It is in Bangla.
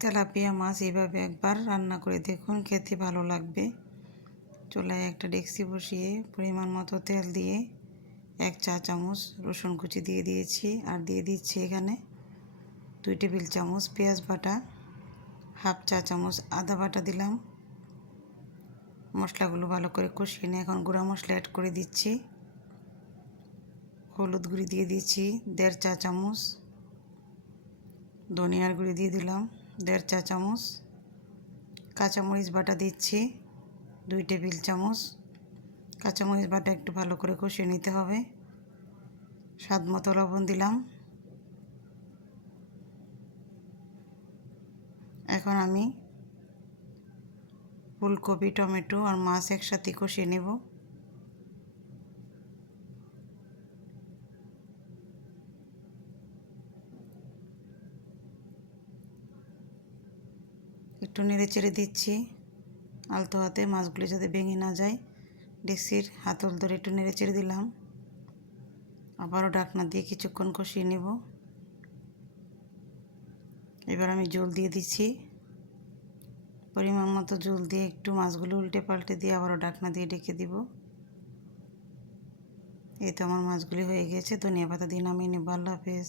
তেলাপিয়া মাছ এইভাবে একবার রান্না করে দেখুন, খেতে ভালো লাগবে। চুলায় একটা ডেকচি বসিয়ে পরিমাণ মতো তেল দিয়ে 1 চা চামচ রসুন কুচি দিয়ে দিয়েছি, আর দিয়ে দিচ্ছি এখানে 2 টেবিল চামচ পেঁয়াজ বাটা, 1/2 চা চামচ আদা বাটা দিলাম। মশলাগুলো ভালো করে কষিয়ে নিয়ে এখন গুঁড়া মশলা অ্যাড করে দিচ্ছি। হলুদ গুঁড়ি দিয়ে দিচ্ছি 1.5 চা চামচ, ধনিয়ার গুঁড়ি দিয়ে দিলাম 1.5 চা চামচ, কাঁচামরিচ বাটা দিচ্ছি 2 টেবিল চামচ। কাঁচামরিচ বাটা একটু ভালো করে কষিয়ে নিতে হবে। স্বাদ মতো লবণ দিলাম। এখন আমি ফুলকপি, টমেটো আর মাছ একসাথে কষিয়ে নেব। একটু নেড়ে চেড়ে দিচ্ছি আলতো হাতে, মাছগুলি যাতে ভেঙে না যায়। ডেকচির হাতল ধরে একটু নেড়ে চেড়ে দিলাম। আবারও ঢাকনা দিয়ে কিছুক্ষণ কষিয়ে নেব। এবার আমি জল দিয়ে দিচ্ছি। পরিমাণ মতো জল দিয়ে একটু মাছগুলো উল্টে পাল্টে দিয়ে আবারও ঢাকনা দিয়ে ঢেকে দিব। এই তো আমার মাছগুলি হয়ে গেছে। ধনিয়া পাতা দিয়ে নামিয়ে নেব। আল্লাহ হাফেজ।